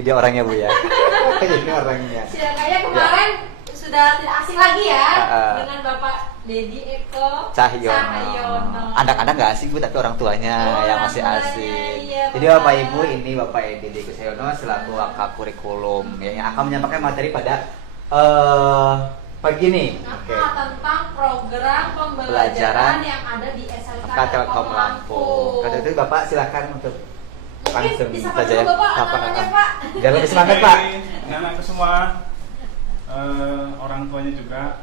ini dia orangnya Bu ya. Ini orangnya. Kayak kemarin sudah tidak asing lagi ya dengan Bapak Dedi Eko Cahyono. Anak-anak nggak asing Bu, tapi orang tuanya yang masih asing. Iya, jadi Bapak Ibu, ini Bapak Dedi Eko Cahyono selaku Wakaf Kurikulum yang akan menyampaikan materi pada pagi ini. Tentang program pembelajaran yang ada di SMK Telkom Lampung. Kata itu Bapak silakan untuk langsung saja ya. Pak. Biar lebih semangat Pak. Anak-anak semua, orang tuanya juga,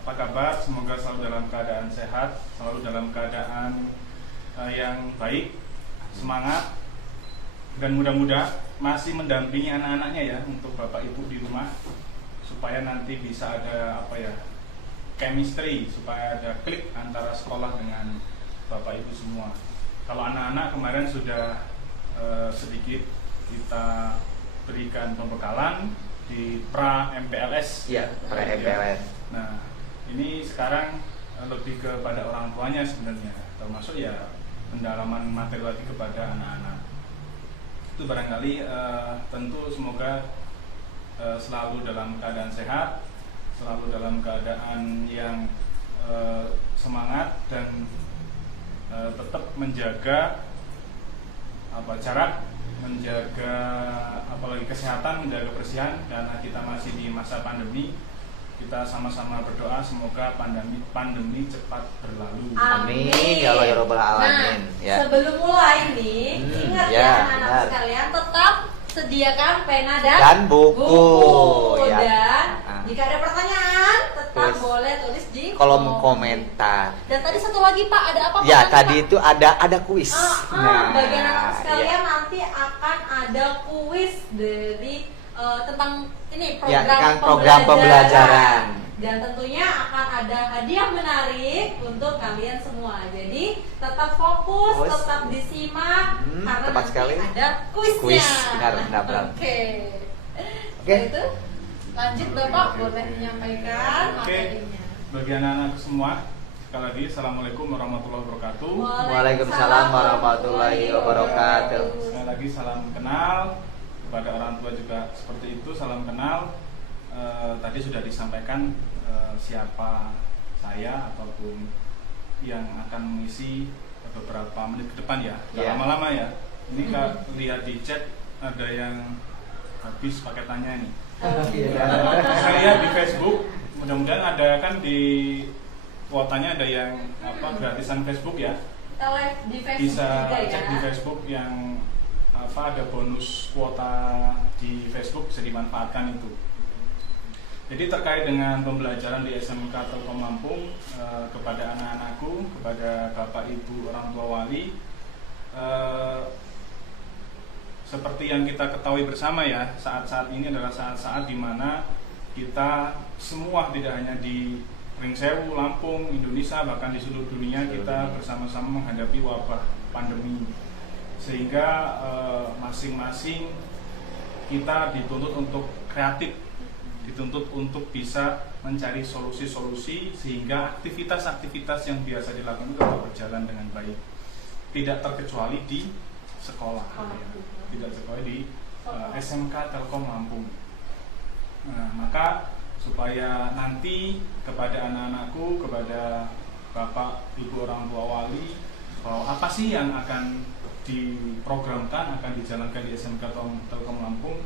apa kabar? Semoga selalu dalam keadaan sehat, selalu dalam keadaan yang baik, semangat, dan mudah-mudahan masih mendampingi anak-anaknya ya untuk Bapak Ibu di rumah, supaya nanti bisa ada chemistry, supaya ada klik antara sekolah dengan Bapak Ibu semua. Kalau anak-anak kemarin sudah sedikit kita berikan pembekalan di pra MPLS. Iya, pra MPLS. Nah, ini sekarang lebih kepada orang tuanya sebenarnya, termasuk ya pendalaman materi lagi kepada anak-anak. Itu barangkali tentu semoga selalu dalam keadaan sehat, selalu dalam keadaan yang semangat dan tetap menjaga jarak, menjaga apalagi kesehatan, menjaga kebersihan, karena kita masih di masa pandemi. Kita sama-sama berdoa semoga pandemi cepat berlalu. Amin ya Allah ya Rabbal Alamin. Nah, sebelum mulai nih, ingat ya anak-anak sekalian, tetap sediakan pena dan buku. Dan jika ada pertanyaan, tetap boleh tulis di kolom komentar. Dan tadi satu lagi Pak, ada apa? Ya, tadi itu ada kuis. Bagi anak-anak sekalian nanti akan ada kuis dari tentang ini program pembelajaran. Dan tentunya akan ada hadiah menarik untuk kalian semua. Jadi tetap fokus, tetap disimak karena tepat nanti sekali. ada kuisnya. Kuis, benar. Oke. Itu lanjut Bapak, boleh menyampaikan materinya. Bagi anak-anak semua, sekali lagi Assalamualaikum warahmatullahi wabarakatuh. Waalaikumsalam warahmatullahi wabarakatuh. Sekali lagi salam kenal. Kepada orang tua juga seperti itu, salam kenal. Tadi sudah disampaikan siapa saya ataupun yang akan mengisi beberapa menit ke depan ya. Lama-lama ya. Ini lihat di chat ada yang habis paketannya ini. Saya lihat di Facebook, mudah-mudahan ada kan di kuotanya ada yang gratisan Facebook ya. Di Facebook bisa juga, cek ya. di Facebook yang ada bonus kuota di Facebook, bisa dimanfaatkan itu. Jadi terkait dengan pembelajaran di SMK Telkom Lampung, kepada anak-anakku, kepada Bapak Ibu orang tua wali, seperti yang kita ketahui bersama ya, saat-saat ini adalah saat-saat di mana kita semua, tidak hanya di Pringsewu, Lampung, Indonesia, bahkan di seluruh dunia, kita bersama-sama menghadapi wabah pandemi. Sehingga masing-masing kita dituntut untuk kreatif, dituntut untuk bisa mencari solusi-solusi sehingga aktivitas-aktivitas yang biasa dilakukan itu dapat berjalan dengan baik. Tidak terkecuali di sekolah, tidak terkecuali di SMK Telkom Lampung. Nah, maka supaya nanti kepada anak-anakku, kepada Bapak Ibu orang tua wali, bahwa apa sih yang akan diprogramkan, akan dijalankan di SMK Telkom Lampung,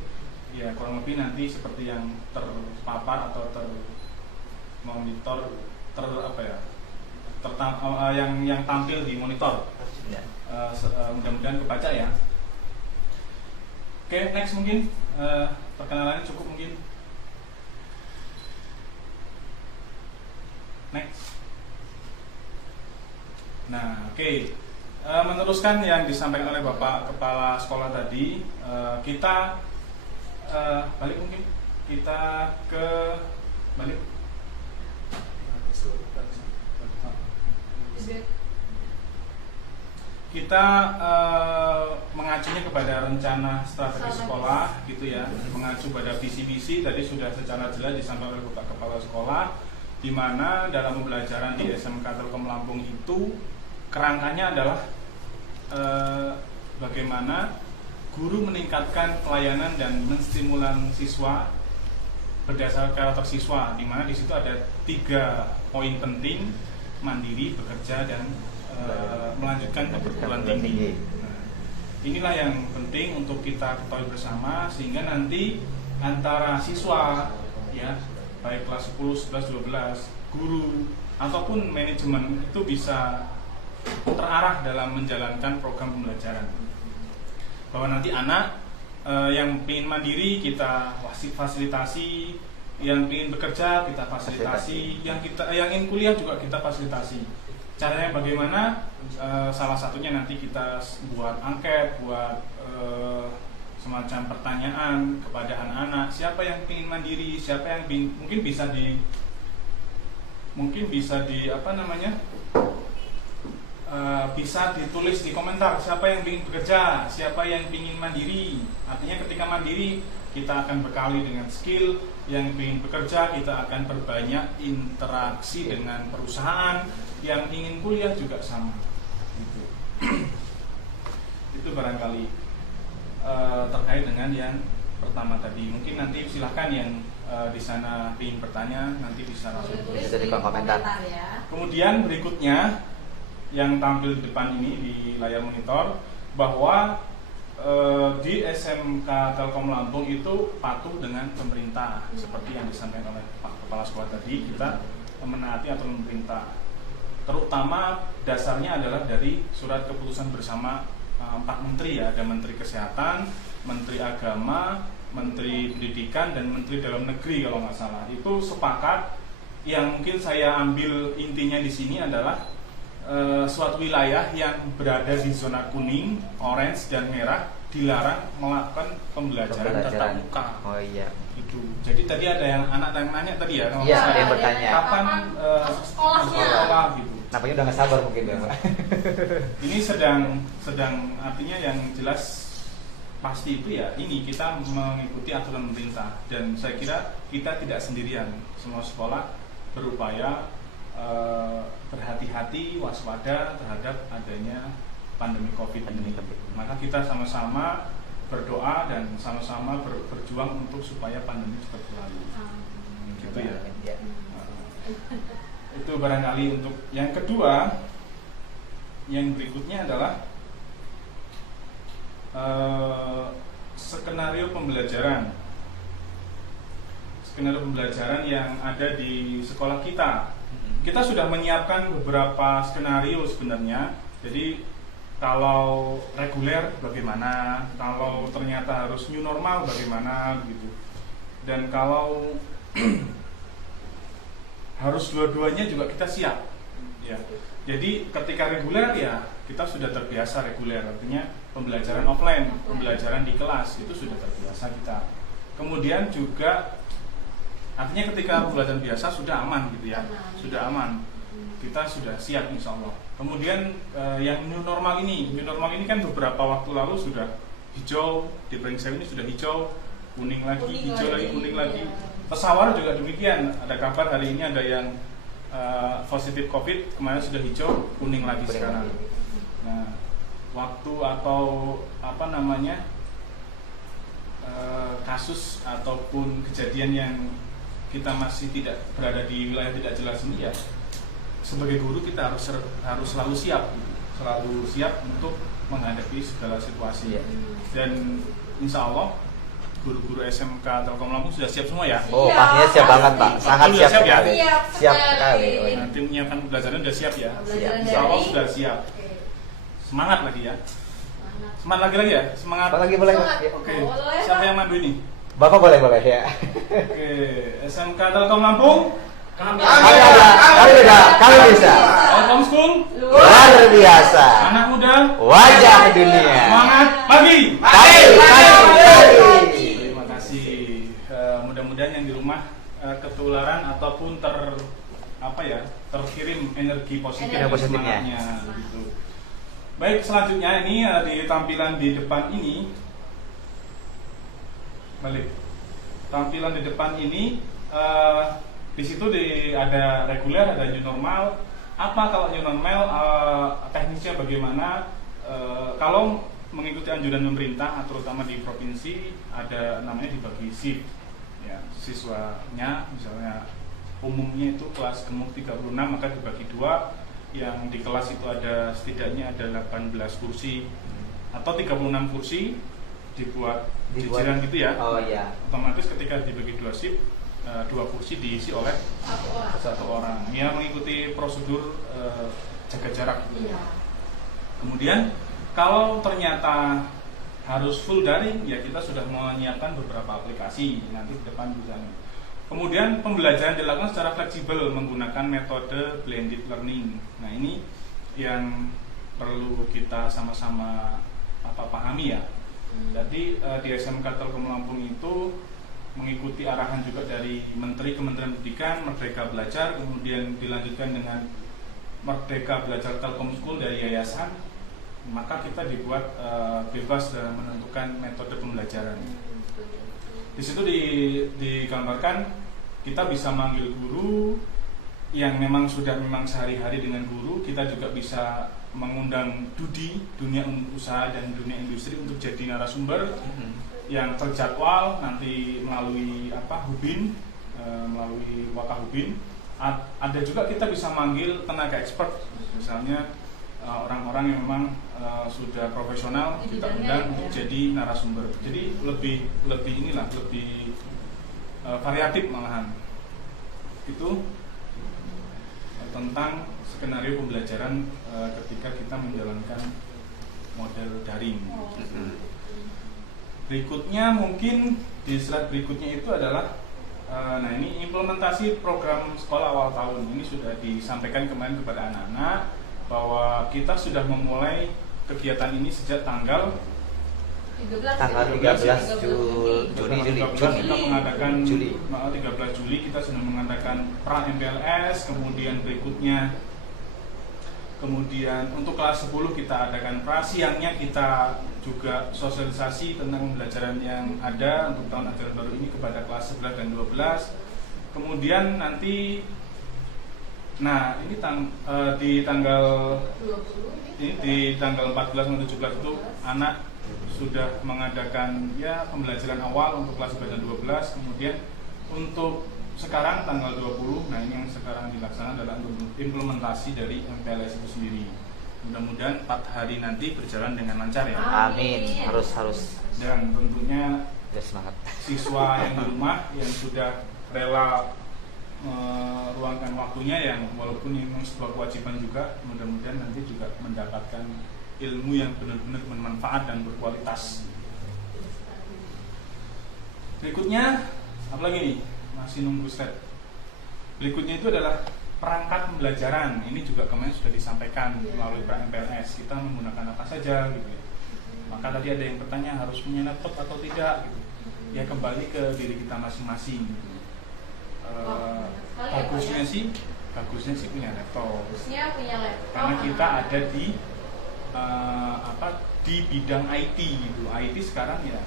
ya kurang lebih nanti seperti yang terpapar atau termonitor, yang tampil di monitor. Mudah-mudahan kebaca ya. Oke, next mungkin perkenalannya cukup mungkin. Next. Nah, oke. Meneruskan yang disampaikan oleh Bapak Kepala Sekolah tadi, kita balik mungkin kita ke balik. Kita mengacunya kepada rencana strategi sekolah gitu ya, mengacu pada visi misi tadi sudah secara jelas disampaikan oleh Bapak Kepala Sekolah, di mana dalam pembelajaran di SMK Telkom Lampung itu kerangkanya adalah bagaimana guru meningkatkan pelayanan dan menstimulan siswa berdasarkan karakter siswa, di mana di situ ada 3 poin penting: mandiri, bekerja, dan melanjutkan ke perguruan tinggi. Nah, inilah yang penting untuk kita ketahui bersama, sehingga nanti antara siswa ya, baik kelas 10, 11, 12, guru ataupun manajemen itu bisa terarah dalam menjalankan program pembelajaran. Bahwa nanti anak yang ingin mandiri kita fasilitasi, yang ingin bekerja kita fasilitasi, yang ingin kuliah juga kita fasilitasi. Caranya bagaimana? Salah satunya nanti kita buat angket, buat semacam pertanyaan kepada anak-anak, siapa yang ingin mandiri, siapa yang mungkin bisa bisa ditulis di komentar, siapa yang ingin bekerja, siapa yang ingin mandiri. Artinya ketika mandiri kita akan bekali dengan skill, yang ingin bekerja kita akan perbanyak interaksi dengan perusahaan, yang ingin kuliah juga sama gitu. Itu barangkali terkait dengan yang pertama tadi. Mungkin nanti silahkan yang di sana ingin bertanya, nanti bisa langsung tulis di kolom komentar ya. Kemudian berikutnya yang tampil di depan ini di layar monitor, bahwa di SMK Telkom Lampung itu patuh dengan pemerintah, seperti yang disampaikan oleh Pak Kepala Sekolah tadi. Kita menaati aturan pemerintah, terutama dasarnya adalah dari surat keputusan bersama 4 menteri ya, ada Menteri Kesehatan, Menteri Agama, Menteri Pendidikan, dan Menteri Dalam Negeri kalau nggak salah. Itu sepakat. Yang mungkin saya ambil intinya di sini adalah suatu wilayah yang berada di zona kuning, orange, dan merah dilarang melakukan pembelajaran tatap muka. Oh iya. Itu. Jadi tadi ada yang anak yang nanya tadi ya, Iya, ada yang bertanya. kapan masuk sekolahnya? sekolah gitu. Nampaknya udah nggak sabar mungkin ya, Pak. Ini sedang artinya yang jelas pasti itu ya, ini kita mengikuti aturan pemerintah, dan saya kira kita tidak sendirian. Semua sekolah berupaya berhati-hati, waspada terhadap adanya pandemi COVID ini. Maka kita sama-sama berdoa dan sama-sama berjuang untuk supaya pandemi cepat berlalu. Gitu ya. Itu barangkali untuk yang kedua. Yang berikutnya adalah skenario pembelajaran. Skenario pembelajaran yang ada di sekolah kita. Kita sudah menyiapkan beberapa skenario sebenarnya. Jadi kalau reguler bagaimana, kalau ternyata harus new normal bagaimana gitu. Dan kalau harus dua-duanya juga kita siap. Ya. Jadi ketika reguler ya kita sudah terbiasa reguler, artinya pembelajaran offline, pembelajaran di kelas itu sudah terbiasa kita. Kemudian juga artinya ketika pembelajaran biasa sudah aman gitu ya, sudah aman, kita sudah siap insya Allah. Kemudian yang new normal ini kan beberapa waktu lalu sudah hijau, di Brengsel ini sudah hijau, kuning lagi, hijau lagi, kuning lagi. Pesawat juga demikian, ada kabar hari ini ada yang positif COVID, kemarin sudah hijau, kuning lagi sekarang. Nah, waktu atau kasus ataupun kejadian yang kita masih tidak berada di wilayah tidak jelas ini ya, sebagai guru kita harus selalu siap untuk menghadapi segala situasi. Dan insya Allah guru-guru SMK Telkom Lampung sudah siap semua ya. Oh, pastinya siap banget Pak, sangat siap sekali. Siap sekali. Nanti menyiapkan pelajaran sudah siap ya. Siap. Insya Allah sudah siap. Semangat lagi ya. Semangat lagi ya. Semangat. Apa lagi boleh? Oke. Siapa yang mandu ini? Bapak boleh ya. Oke, SMK Telkom Lampung. Kami bisa. Telkom School. Luar biasa. Anak muda. Wajah dunia. Semangat pagi. Pagi. Terima kasih. Mudah-mudahan yang di rumah ketularan ataupun terkirim energi positif dan semangatnya. Gitu. Baik, selanjutnya ini di tampilan di depan ini. Balik. Tampilan di depan ini di situ ada reguler, ada new normal. Apa kalau new normal teknisnya bagaimana? Kalau mengikuti anjuran pemerintah, terutama di provinsi, ada namanya dibagi shift. Ya, siswanya misalnya umumnya itu kelas gemuk 36, maka dibagi dua. Yang di kelas itu ada setidaknya ada 18 kursi atau 36 kursi dibuat jajaran gitu ya. Oh iya. Otomatis ketika dibagi dua shift, dua kursi diisi oleh satu orang. Ya, mengikuti prosedur jaga jarak. Iya. Kemudian kalau ternyata harus full daring, ya kita sudah menyiapkan beberapa aplikasi nanti ke depan bisa. Kemudian pembelajaran dilakukan secara fleksibel menggunakan metode blended learning. Nah, ini yang perlu kita sama-sama pahami ya. Jadi di SMK Telkom Lampung itu mengikuti arahan juga dari Menteri Kementerian Pendidikan, Merdeka Belajar, kemudian dilanjutkan dengan Merdeka Belajar Telkom School dari yayasan. Maka kita dibuat bebas dalam menentukan metode pembelajaran. Di situ digambarkan kita bisa manggil guru yang memang sudah sehari-hari dengan guru. Kita juga bisa mengundang dunia usaha dan dunia industri untuk jadi narasumber yang terjadwal nanti melalui Hubin, melalui Wakahubin. Ada juga kita bisa manggil tenaga expert, misalnya orang-orang yang memang sudah profesional kita undang untuk jadi narasumber. Jadi lebih variatif malahan. Itu tentang skenario pembelajaran ketika kita menjalankan model daring. Berikutnya mungkin di slide berikutnya itu adalah ini implementasi program sekolah awal tahun. Ini sudah disampaikan kemarin kepada anak-anak bahwa kita sudah memulai kegiatan ini sejak tanggal 13 Juni kita mengadakan Juli. 13 Juli kita sudah mengadakan pra MPLS, kemudian berikutnya untuk kelas 10 kita adakan pra, siangnya kita juga sosialisasi tentang pembelajaran yang ada untuk tahun ajaran baru ini kepada kelas 11 dan 12. Kemudian nanti ini di tanggal 14 dan 17 itu anak sudah mengadakan pembelajaran awal untuk kelas 11 dan 12. Kemudian untuk sekarang tanggal 20, ini yang sekarang dilaksanakan adalah untuk implementasi dari MPLS itu sendiri. Mudah-mudahan 4 hari nanti berjalan dengan lancar ya. Amin. Harus. Dan tentunya semangat. Siswa yang di rumah yang sudah rela meluangkan waktunya, yang walaupun ini memang sebuah kewajiban juga, mudah-mudahan nanti juga mendapatkan ilmu yang benar-benar bermanfaat dan berkualitas. Berikutnya apa lagi nih? Masih nunggu slide. Berikutnya itu adalah perangkat pembelajaran. Ini juga kemarin sudah disampaikan melalui MPLS. Kita menggunakan apa saja gitu ya. Maka tadi ada yang bertanya harus punya laptop atau tidak gitu. Ya kembali ke diri kita masing-masing gitu. Bagusnya sih punya laptop. Karena kita ada di bidang IT gitu. IT sekarang ya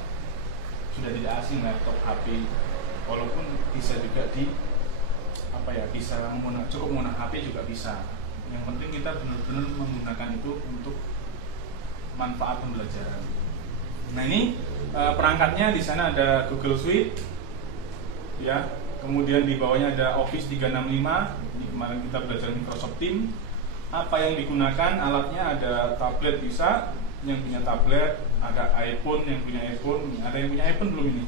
sudah tidak asing laptop, HP. Walaupun bisa juga cukup menggunakan HP juga bisa. Yang penting kita benar-benar menggunakan itu untuk manfaat pembelajaran. Nah ini perangkatnya di sana ada Google Suite, ya. Kemudian di bawahnya ada Office 365. Ini kemarin kita belajar Microsoft Teams. Apa yang digunakan alatnya? Ada tablet bisa, yang punya tablet, ada iPhone, yang punya iPhone. Ada yang punya iPhone belum ini?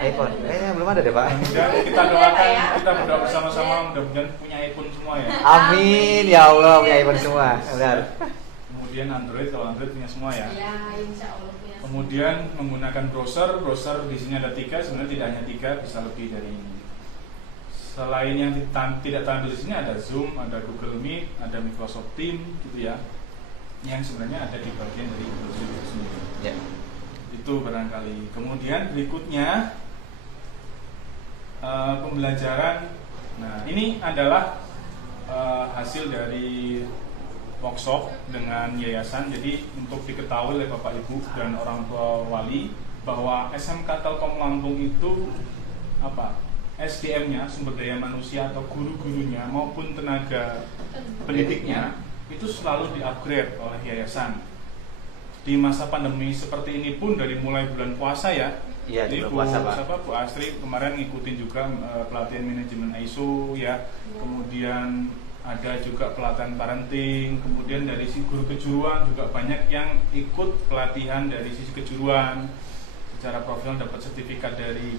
iPhone, belum ada deh Pak. Dan kita doakan, kita berdoa bersama-sama mudah-mudahan punya iPhone semua ya. Amin ya Allah, punya iPhone semua. Benar. Kemudian Android, kalau Android punya semua ya. Ya, insya Allah punya. Kemudian menggunakan browser di sini ada 3, sebenarnya tidak hanya 3, bisa lebih dari ini. Selain yang tidak tampil di sini ada Zoom, ada Google Meet, ada Microsoft Teams gitu ya. Yang sebenarnya ada di bagian dari Google Suite itu sendiri. Ya. Itu barangkali. Kemudian berikutnya pembelajaran. Nah, ini adalah hasil dari workshop dengan yayasan. Jadi untuk diketahui oleh Bapak Ibu dan orang tua wali bahwa SMK Telkom Lampung itu SDM-nya, sumber daya manusia atau guru-gurunya maupun tenaga pendidiknya itu selalu di-upgrade oleh yayasan. di masa pandemi seperti ini pun dari mulai bulan puasa ya. Iya, Ini bulan puasa, Pak. Bu Astri kemarin ngikutin juga pelatihan manajemen ISO ya. Kemudian ada juga pelatihan parenting, kemudian dari si guru kejuruan juga banyak yang ikut pelatihan dari sisi kejuruan secara profesional, dapat sertifikat dari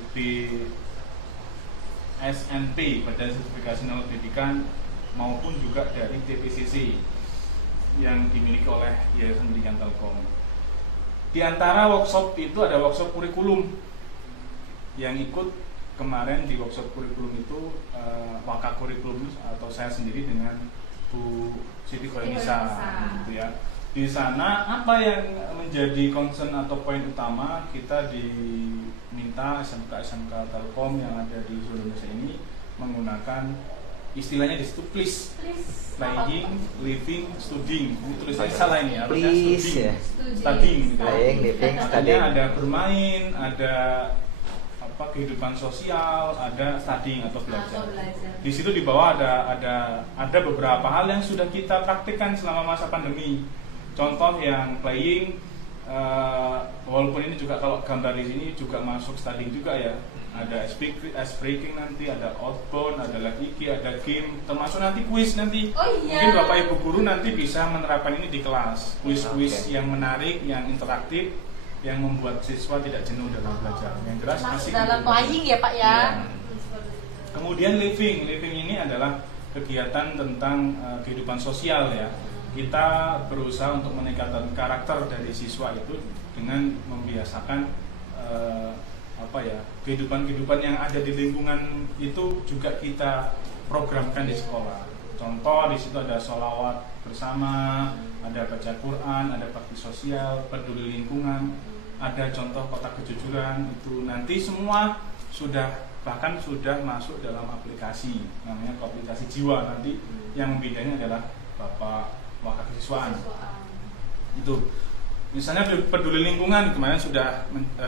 BSNP, Badan Sertifikasi Nasional Pendidikan, maupun juga dari TPCC yang dimiliki oleh Yayasan Pendidikan Telkom. Di antara workshop itu ada workshop kurikulum yang ikut. Kemarin di workshop kurikulum itu Waka Kurikulum atau saya sendiri dengan Bu Siti Khoirunisa gitu ya. Di sana apa yang menjadi concern atau poin utama, kita diminta SMK Telkom yang ada di seluruh Indonesia ini menggunakan istilahnya di situ please, playing, living, studying. Ini tulisannya salah ini ya, Please, ya. Studying gitu. Playing, living, Artinya studying. ada bermain, ada kehidupan sosial, ada studying atau belajar. Di situ di bawah ada beberapa hal yang sudah kita praktikkan selama masa pandemi. Contoh yang playing, walaupun ini juga kalau gambar di sini juga masuk studying juga ya. Ada ice breaking nanti, ada outbound, ada live IG, ada game, termasuk nanti quiz nanti. Oh iya. Mungkin Bapak Ibu guru nanti bisa menerapkan ini di kelas. Quiz-quiz yang menarik, yang interaktif, yang membuat siswa tidak jenuh dalam belajar. Yang jelas asik dalam gitu. playing ya Pak ya. Kemudian living ini adalah kegiatan tentang kehidupan sosial ya. Kita berusaha untuk meningkatkan karakter dari siswa itu dengan membiasakan kehidupan yang ada di lingkungan itu juga kita programkan di sekolah. Contoh di situ ada sholawat bersama, ada baca Quran, ada bakti sosial, peduli lingkungan, ada contoh kotak kejujuran. Itu nanti semua sudah masuk dalam aplikasi, namanya aplikasi Jiwa. Nanti yang membidangi adalah Bapak Wakil Kesiswaan. Itu misalnya peduli lingkungan kemarin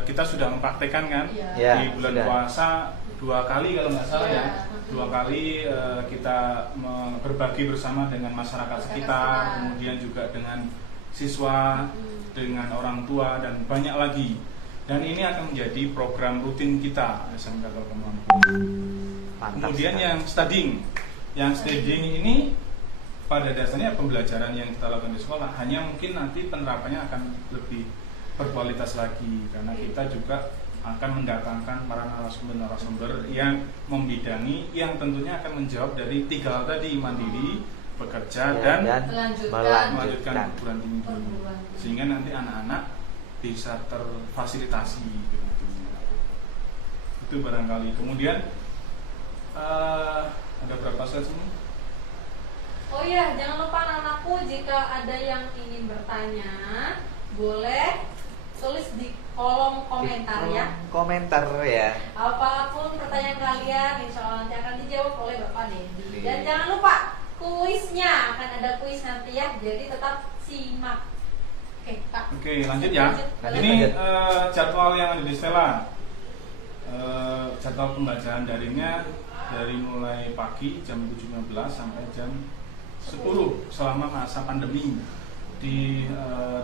kita sudah mempraktekkan kan Ya, di bulan sudah. puasa 2 kali kalau nggak salah ya. 2 kali kita berbagi bersama dengan masyarakat sekitar, kemudian juga dengan siswa, dengan orang tua, dan banyak lagi. Dan ini akan menjadi program rutin kita SMK Telkom Lampung. Kemudian yang studying ini pada dasarnya pembelajaran yang kita lakukan di sekolah, hanya mungkin nanti penerapannya akan lebih berkualitas lagi karena kita juga akan mendatangkan para narasumber yang membidangi, yang tentunya akan menjawab dari 3 hal tadi: mandiri, bekerja, Ya, dan melanjutkan. melanjutkan perguruan tinggi, sehingga nanti anak-anak bisa terfasilitasi gitu. Itu barangkali. Kemudian ada berapa slide ini? Oh iya, jangan lupa anak-anakku, jika ada yang ingin bertanya, boleh tulis di kolom komentar ya. Komentar ya. Apapun pertanyaan kalian, insya Allah nanti akan dijawab oleh Bapak Dedi. Dan jangan lupa kuisnya, akan ada kuis nanti ya, jadi tetap simak. Oke, Kak. Oke, lanjut ya. Lanjut. Ini jadwal yang ada di Stella. Jadwal pembelajaran daringnya dari mulai pagi jam 7.15 sampai jam 10 selama masa pandemi di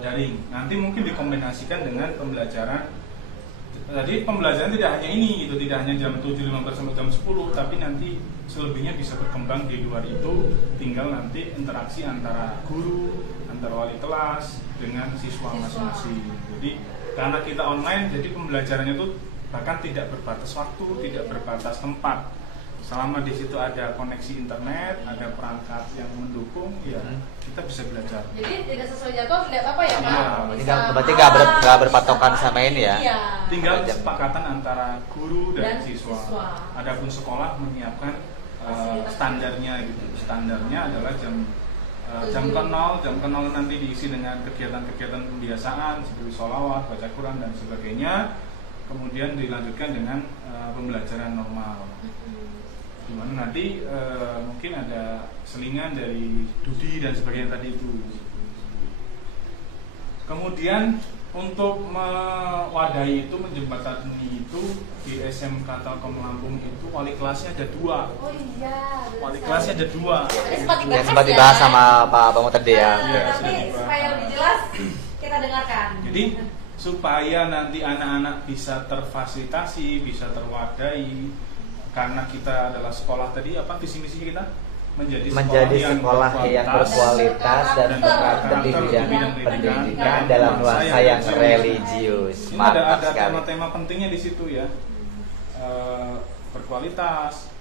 daring. Nanti mungkin dikombinasikan dengan pembelajaran. Jadi pembelajaran tidak hanya ini, itu tidak hanya jam 7.15 sampai jam 10, tapi nanti selebihnya bisa berkembang di luar itu. Tinggal nanti interaksi antara guru, antara wali kelas dengan siswa masing-masing. Jadi karena kita online, jadi pembelajarannya itu bahkan tidak berbatas waktu, tidak berbatas tempat. Selama di situ ada koneksi internet, ada perangkat yang mendukung, ya kita bisa belajar. Jadi tidak sesuai jadwal, tidak apa-apa ya Pak? Iya, Berarti nggak berpatokan sama ini ya. Iya. Tinggal kesepakatan antara guru dan Dan siswa. siswa. Adapun sekolah menyiapkan standarnya gitu. Standarnya adalah jam kenal nanti diisi dengan kegiatan-kegiatan pembiasaan seperti sholawat, baca Quran dan sebagainya. Kemudian dilanjutkan dengan pembelajaran normal. Dimana nanti mungkin ada selingan dari Dudi dan sebagainya tadi itu. Kemudian untuk mewadahi itu, menjembatani itu, di SMK Telkom Lampung itu wali kelasnya ada 2. Oh iya. Wali kelasnya ada 2. Tadi sempat Yang sempat dibahas sama Pak Bamo tadi ya. Iya, sudah Tapi dibahas. supaya lebih jelas, kita dengar dengarkan. Jadi supaya nanti anak-anak bisa terfasilitasi, bisa terwadai, karena kita adalah sekolah tadi apa visi misi kita menjadi sekolah yang berkualitas dan berkarakter di bidang pendidikan dalam nuansa yang religius. Ini Mantap ada sekali. tema-tema pentingnya di situ ya. Berkualitas,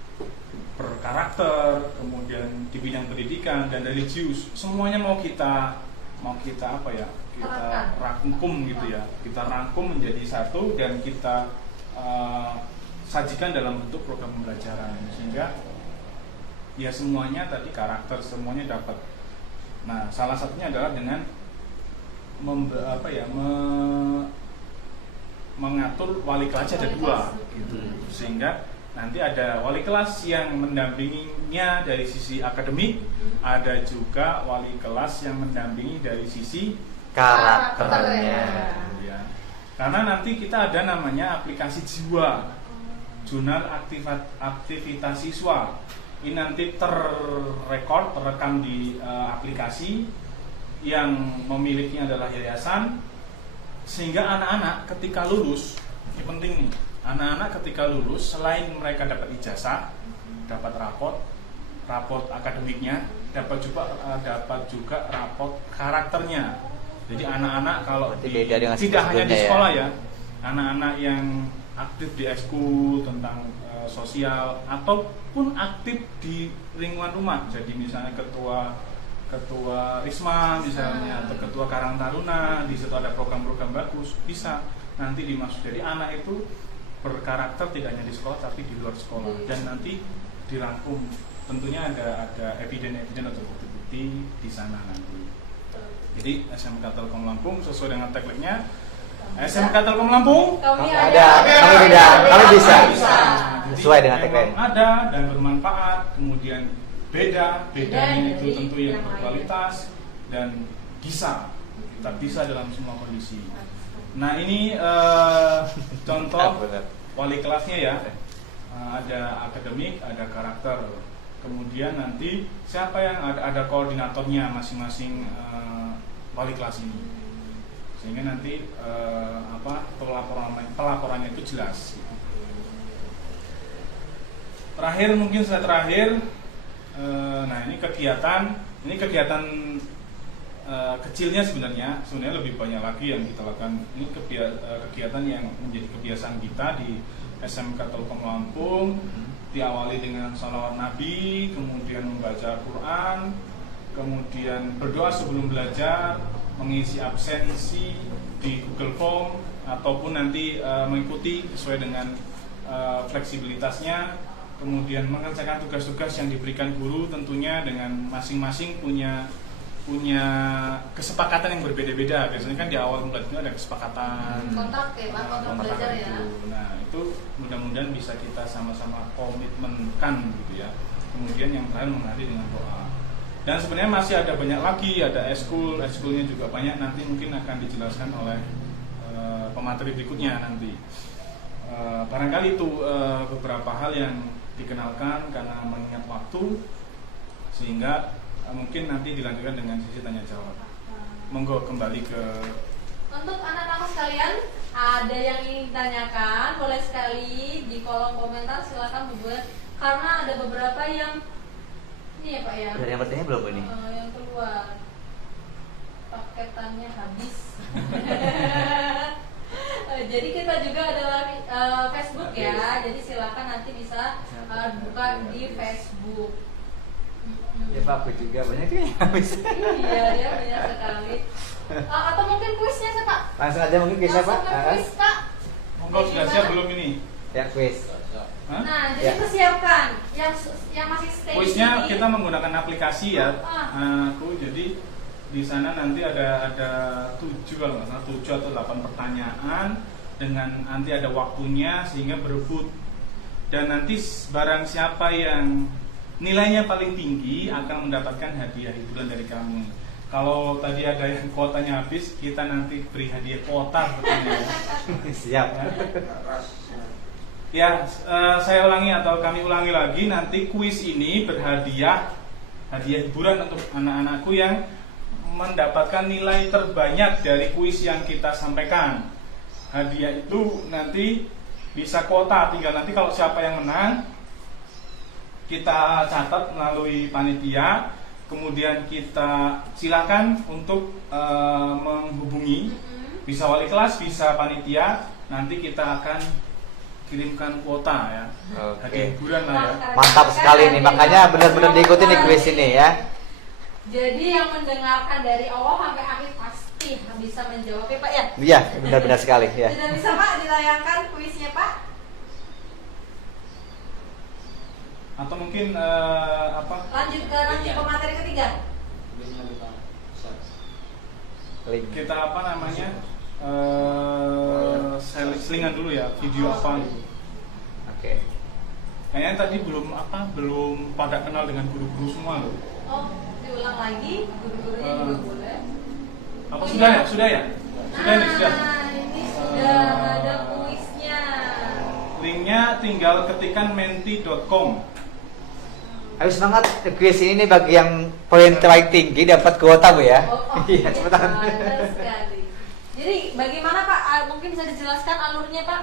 berkarakter, kemudian di bidang pendidikan dan religius. Semuanya mau kita apa ya? Kita rangkum gitu ya. Kita rangkum menjadi satu dan kita sajikan dalam bentuk program pembelajaran sehingga ya semuanya tadi karakter semuanya dapat. Nah, salah satunya adalah dengan mengatur wali kelas ada 2 gitu. Sehingga nanti ada wali kelas yang mendampinginya dari sisi akademik, ada juga wali kelas yang mendampingi dari sisi Karakternya. ya. Karena nanti kita ada namanya aplikasi jiwa, jurnal aktivitas siswa. Ini nanti terekam di aplikasi yang memilikinya adalah yayasan, sehingga anak-anak ketika lulus, ini penting nih, anak-anak ketika lulus selain mereka dapat ijazah, dapat raport akademiknya, dapat juga raport karakternya. Jadi anak-anak kalau tidak hanya di sekolah ya, anak-anak yang aktif di ekskul tentang sosial ataupun aktif di lingkungan rumah, jadi misalnya ketua Risma misalnya atau ketua Karang Taruna, di situ ada program-program bagus, bisa nanti dimasuk. Jadi anak itu berkarakter tidak hanya di sekolah tapi di luar sekolah, dan nanti dirangkum tentunya ada evidence atau bukti-bukti di sana nanti. Jadi SMK Telkom Lampung sesuai dengan tagline-nya, SMK Telkom Lampung Kami kami bisa. Sesuai dengan memang tagline. ada dan bermanfaat, kemudian bedanya itu tentu yang berkualitas dan bisa, kita bisa dalam semua kondisi. Nah ini contoh wali kelasnya ya, ada akademik, ada karakter, kemudian nanti siapa yang ada koordinatornya masing-masing wali kelas ini, sehingga nanti pelaporannya itu jelas. Terakhir mungkin saya terakhir, nah ini kegiatan kecilnya sebenarnya lebih banyak lagi yang kita lakukan. Ini kegiatan yang menjadi kebiasaan kita di SMK Telkom Lampung, diawali dengan shalawat Nabi, kemudian membaca Quran, kemudian berdoa sebelum belajar, mengisi absensi di Google Form ataupun nanti mengikuti sesuai dengan fleksibilitasnya, kemudian mengerjakan tugas-tugas yang diberikan guru tentunya dengan masing-masing punya kesepakatan yang berbeda-beda. Biasanya kan di awal pembelajaran ada kesepakatan Kontrak belajar ya. Nah itu mudah-mudahan bisa kita sama-sama komitmenkan gitu ya. Kemudian yang terakhir mengakhiri dengan doa. Dan sebenarnya masih ada banyak lagi, ada ekskulnya juga banyak, nanti mungkin akan dijelaskan oleh pemateri berikutnya nanti. Barangkali itu beberapa hal yang dikenalkan karena mengingat waktu, sehingga mungkin nanti dilanjutkan dengan sesi tanya jawab. Monggo kembali ke. Untuk anak-anak sekalian, ada yang ingin ditanyakan, boleh sekali di kolom komentar, silakan membuat, karena ada beberapa yang ini ya Pak ya. Udah yang bertanya belum ini? Yang keluar paketannya habis. Jadi kita juga adalah Facebook ya, jadi silakan nanti bisa buka di Facebook. Ya Pak, aku juga banyak yang habis. Iya ya, banyak sekali. Atau mungkin kuisnya sih Pak? Langsung aja mungkin bisa Pak. Langsung ke kuis Pak. Monggo sudah siap belum ini? Ya kuis. Hah? Nah, jadi persiapkan yang masih stay Kuisnya ini. kita menggunakan aplikasi ya. Jadi di sana nanti ada 7 kalau nggak salah 7 atau 8 pertanyaan dengan nanti ada waktunya sehingga berebut, dan nanti barang siapa yang nilainya paling tinggi akan mendapatkan hadiah hiburan dari kami. Kalau tadi ada yang kuotanya habis, kita nanti beri hadiah kuota sebetulnya. Siap. Ya, saya ulangi atau kami ulangi lagi, nanti kuis ini berhadiah hadiah hiburan untuk anak-anakku yang mendapatkan nilai terbanyak dari kuis yang kita sampaikan. Hadiah itu nanti bisa kuota, tinggal nanti kalau siapa yang menang kita catat melalui panitia, kemudian kita silakan untuk menghubungi, bisa wali kelas, bisa panitia, nanti kita akan kirimkan kuota ya. Hadiah hiburan lah ya. Mantap sekali nih, makanya benar-benar diikuti nih kuis ini ya. Jadi yang mendengarkan dari awal sampai akhir pasti bisa menjawab ya Pak ya? Iya, benar-benar sekali ya. Sudah bisa Pak ditayangkan kuisnya Pak? Atau mungkin apa? Lanjut ke nanti pemateri ketiga. Link. Kita apa namanya? Selingan dulu ya, video apa gitu. Oke. Kayaknya tadi belum pada kenal dengan guru-guru semua loh. Oh, diulang lagi, guru-gurunya juga boleh. Apa Oh, sudah iya. ya? Sudah ya? Sudah nih, sudah. Ini sudah ada kuisnya. Linknya tinggal ketikan menti.com. Ayo semangat, kuis ini nih bagi yang poin terbaik tinggi dapat kuota Bu ya. Iya, cepetan. Benar sekali. Jadi bagaimana Pak? Mungkin bisa dijelaskan alurnya Pak?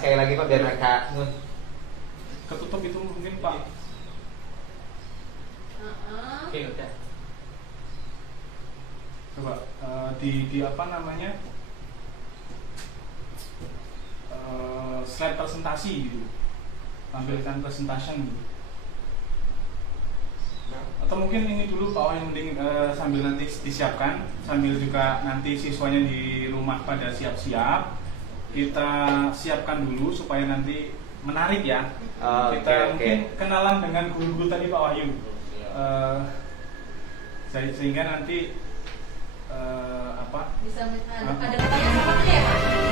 Sekali lagi Pak biar mereka Ketutup itu mungkin Pak. Oke, udah. Coba di apa namanya? Slide presentasi gitu. Tampilkan presentation gitu. Atau mungkin ini dulu Pak Wahyu, mending sambil nanti disiapkan, sambil juga nanti siswanya di rumah pada siap-siap, kita siapkan dulu supaya nanti menarik ya. Kita mungkin kenalan dengan guru-guru tadi Pak Wahyu, sehingga nanti apa? Bisa ada pertanyaan sama ya Pak?